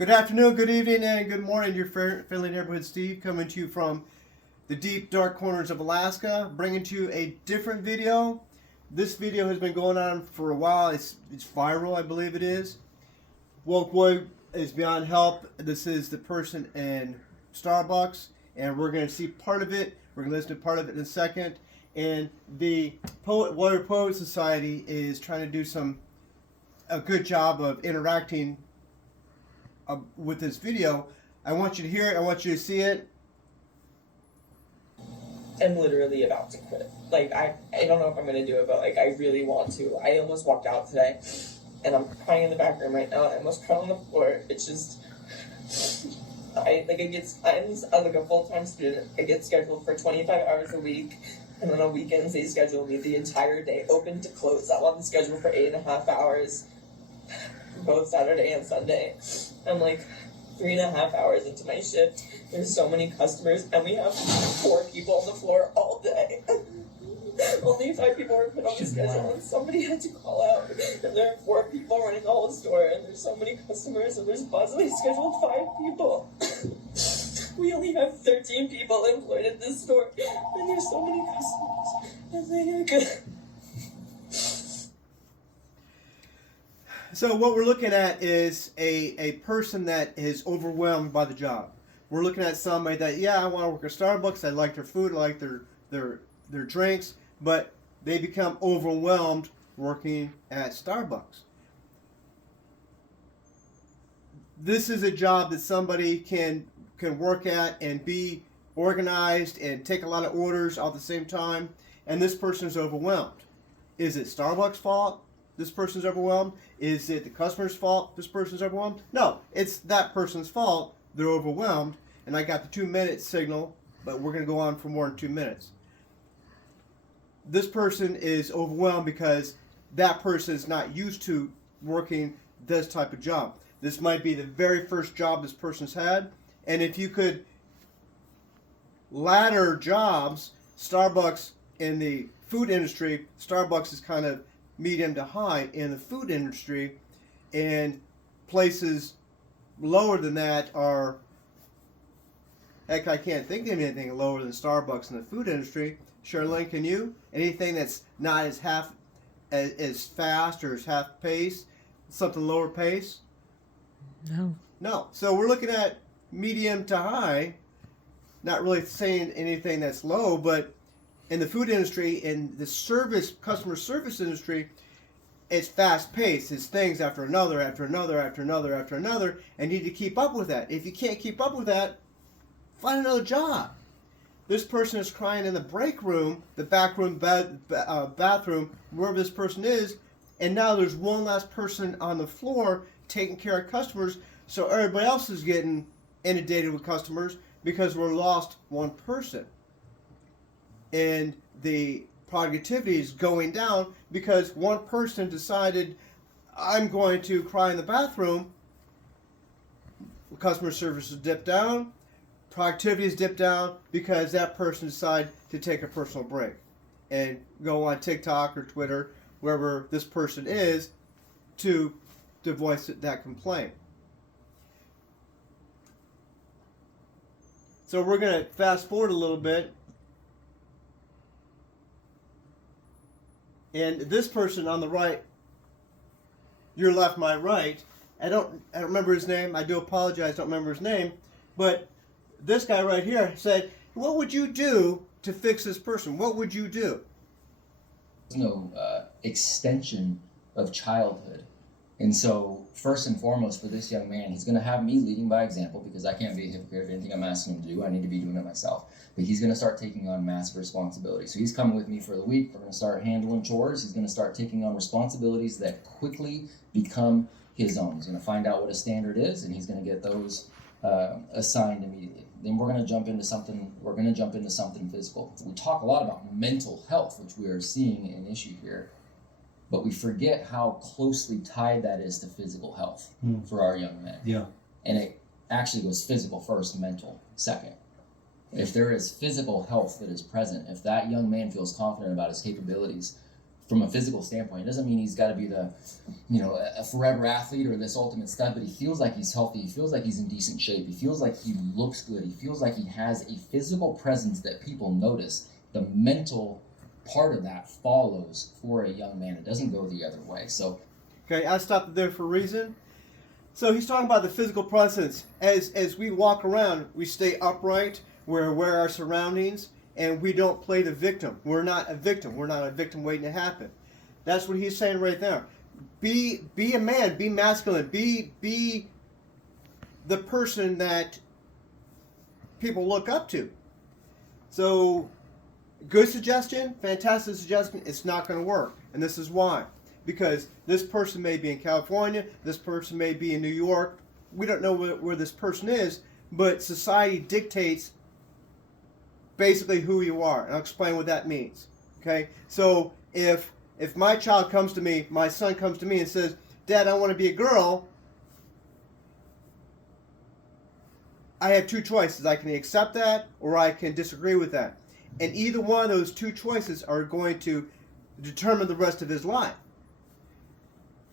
Good afternoon, good evening, and good morning. Your friendly neighborhood Steve coming to you from the deep, dark corners of Alaska, bringing to you a different video. This video has been going on for a while. It's viral, I believe it is. Woke Boy is beyond help. This is the person in Starbucks, and we're going to see part of it. We're going to listen to part of it in a second. And the Warrior Poet Society is trying to do a good job of interacting with this video. I want you to hear it. I want you to see it. I'm literally about to quit. I don't know if I'm gonna do it, but I really want to. I almost walked out today, and I'm crying in the back room right now. I almost cried on the floor. It's just, I'm a full-time student. I get scheduled for 25 hours a week, and then on weekends they schedule me the entire day, open to close. I'm on the schedule for 8.5 hours, both Saturday and Sunday. I'm 3.5 hours into my shift. There's so many customers, and we have 4 people on the floor all day. Only 5 people were put on the schedule, and somebody had to call out. And there are 4 people running the whole store, and there's so many customers, and there's Bosley scheduled 5 people. We only have 13 people employed at this store, and there's so many customers. So what we're looking at is a person that is overwhelmed by the job. We're looking at somebody that, yeah, I want to work at Starbucks. I like their food. I like their drinks. But they become overwhelmed working at Starbucks. This is a job that somebody can work at and be organized and take a lot of orders all at the same time. And this person is overwhelmed. Is it Starbucks' fault? This person's overwhelmed? Is it the customer's fault? This person's overwhelmed? No, it's that person's fault. They're overwhelmed. And I got the 2-minute signal, but we're going to go on for more than 2 minutes. This person is overwhelmed because that person is not used to working this type of job. This might be the very first job this person's had. And if you could ladder jobs, Starbucks in the food industry, Starbucks is kind of medium to high in the food industry, and places lower than that are, heck, I can't think of anything lower than Starbucks in the food industry. Charlene, can you? Anything that's not as fast or as half pace, something lower pace? No. So we're looking at medium to high, not really saying anything that's low, but in the food industry, in the customer service industry, it's fast paced. It's things after another, after another, after another, after another, and you need to keep up with that. If you can't keep up with that, find another job. This person is crying in the break room, the back room, bathroom, wherever this person is, and now there's one last person on the floor taking care of customers, so everybody else is getting inundated with customers because we're lost one person. And the productivity is going down because one person decided, I'm going to cry in the bathroom. Customer service is dipped down. Productivity is dipped down because that person decided to take a personal break and go on TikTok or Twitter, wherever this person is, to voice that complaint. So we're going to fast forward a little bit. And this person on the right, your left, my right, I don't remember his name. I do apologize, don't remember his name. But this guy right here said, what would you do to fix this person? What would you do? There's no extension of childhood. And so, first and foremost, for this young man, he's going to have me leading by example because I can't be a hypocrite of anything I'm asking him to do. I need to be doing it myself. But he's going to start taking on massive responsibility. So he's coming with me for the week. We're going to start handling chores. He's going to start taking on responsibilities that quickly become his own. He's going to find out what a standard is, and he's going to get those assigned immediately. Then we're going to jump into something. We're going to jump into something physical. We talk a lot about mental health, which we are seeing an issue here. But we forget how closely tied that is to physical health for our young men. Yeah. And it actually goes physical first, mental second. If there is physical health that is present, if that young man feels confident about his capabilities, from a physical standpoint. It doesn't mean he's got to be the, a forever athlete or this ultimate stud, but he feels like he's healthy. He feels like he's in decent shape. He feels like he looks good. He feels like he has a physical presence that people notice. The mental part of that follows for a young man. It doesn't go the other way. So, okay, I stopped it there for a reason. So he's talking about the physical presence. As we walk around, we stay upright. We're aware of our surroundings. And we don't play the victim. We're not a victim. We're not a victim waiting to happen. That's what he's saying right there. Be a man. Be masculine. Be the person that people look up to. So, good suggestion, fantastic suggestion. It's not going to work. And this is why. Because this person may be in California. This person may be in New York. We don't know where this person is. But society dictates basically who you are, and I'll explain what that means. Okay, so if my child comes to me, my son comes to me and says, "Dad, I want to be a girl," I have two choices. I can accept that, or I can disagree with that, and either one of those two choices are going to determine the rest of his life.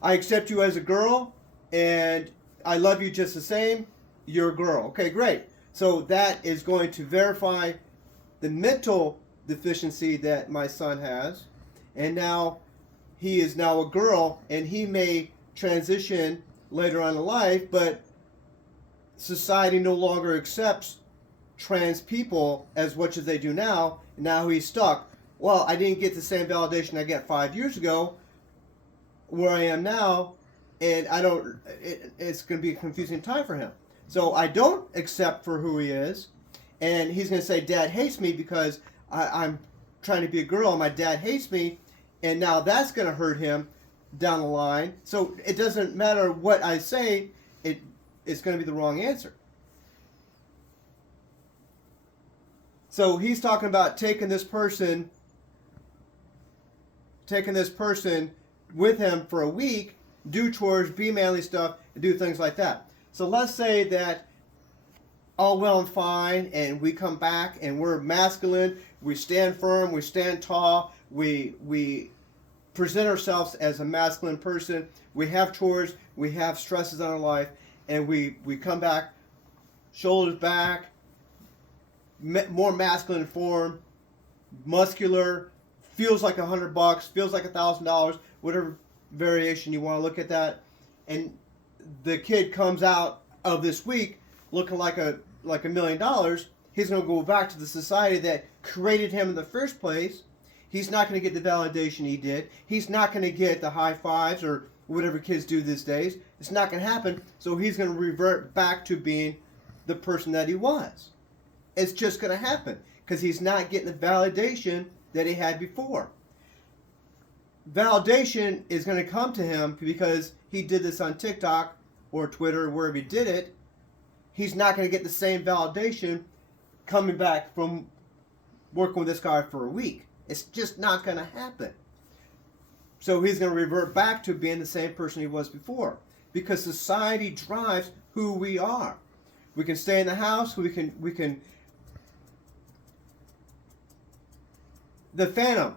I accept you as a girl, and I love you just the same. You're a girl. Okay, great. So that is going to verify the mental deficiency that my son has, and now he is now a girl, and he may transition later on in life, but society no longer accepts trans people as much as they do now, and now he's stuck. Well, I didn't get the same validation I got 5 years ago, where I am now, and it's going to be a confusing time for him. So I don't accept for who he is. And he's going to say, Dad hates me because I'm trying to be a girl and my dad hates me. And now that's going to hurt him down the line. So it doesn't matter what I say, it's going to be the wrong answer. So he's talking about taking this person with him for a week, do chores, be manly stuff, and do things like that. So let's say that all well and fine, and we come back and we're masculine, we stand firm, we stand tall, we present ourselves as a masculine person, we have chores, we have stresses in our life, and we come back, shoulders back, more masculine form, muscular, feels like $100, feels like $1,000, whatever variation you want to look at that, and the kid comes out of this week looking like $1 million, he's going to go back to the society that created him in the first place. He's not going to get the validation he did. He's not going to get the high fives or whatever kids do these days. It's not going to happen. So he's going to revert back to being the person that he was. It's just going to happen because he's not getting the validation that he had before. Validation is going to come to him because he did this on TikTok or Twitter or wherever he did it. He's not going to get the same validation coming back from working with this guy for a week. It's just not going to happen. So he's going to revert back to being the same person he was before because society drives who we are. We can stay in the house. We can. The Phantom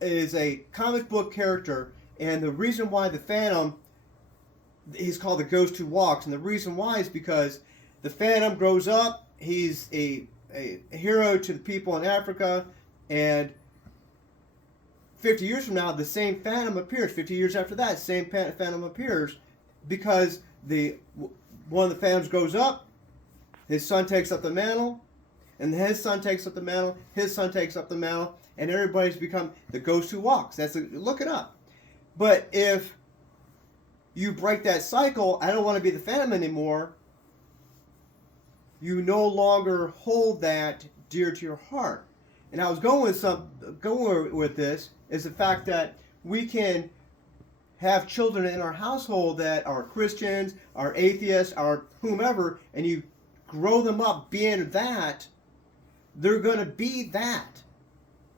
is a comic book character, and the reason why the Phantom, he's called the Ghost Who Walks, and the reason why is because the Phantom grows up, he's a hero to the people in Africa, and 50 years from now, the same Phantom appears. 50 years after that, same Phantom appears because one of the Phantoms grows up, his son takes up the mantle, and his son takes up the mantle, his son takes up the mantle, and everybody's become the Ghost Who Walks. Look it up. But if you break that cycle, I don't want to be the Phantom anymore, you no longer hold that dear to your heart. And I was going with this is the fact that we can have children in our household that are Christians, are atheists, are whomever, and you grow them up being that, they're going to be that.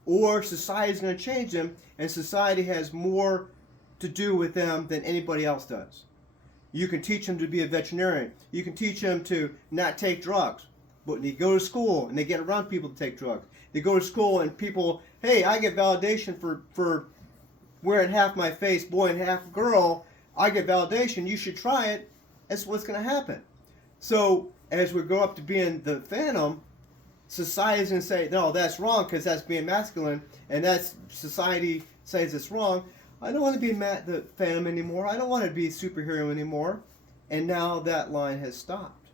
Or society's going to change them, and society has more to do with them than anybody else does. You can teach them to be a veterinarian. You can teach them to not take drugs. But they go to school and they get around people to take drugs. They go to school and people, hey, I get validation for wearing half my face, boy and half girl, I get validation. You should try it. That's what's going to happen. So as we grow up to being the Phantom, society's going to say, no, that's wrong because that's being masculine, and that's society says it's wrong. I don't want to be the Phantom anymore. I don't want to be a superhero anymore. And now that line has stopped.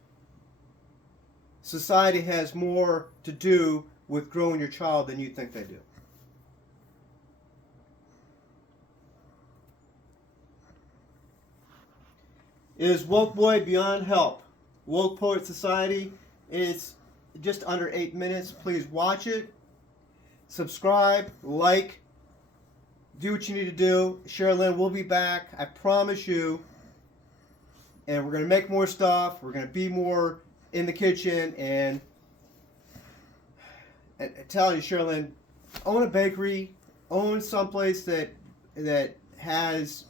Society has more to do with growing your child than you think they do. Is Woke Boy beyond help? Woke Poet Society is just under 8 minutes. Please watch it. Subscribe, like, do what you need to do. Sherilyn will be back. I promise you. And we're going to make more stuff. We're going to be more in the kitchen. And I tell you, Sherilyn, own a bakery. Own someplace that has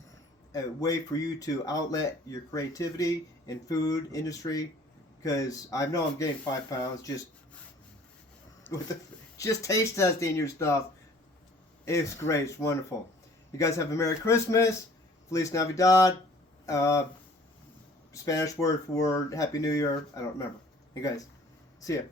a way for you to outlet your creativity in food industry, because I know I'm getting 5 pounds just taste testing your stuff. It's great. It's wonderful. You guys have a Merry Christmas. Feliz Navidad. Spanish word for Happy New Year. I don't remember. You guys, see ya.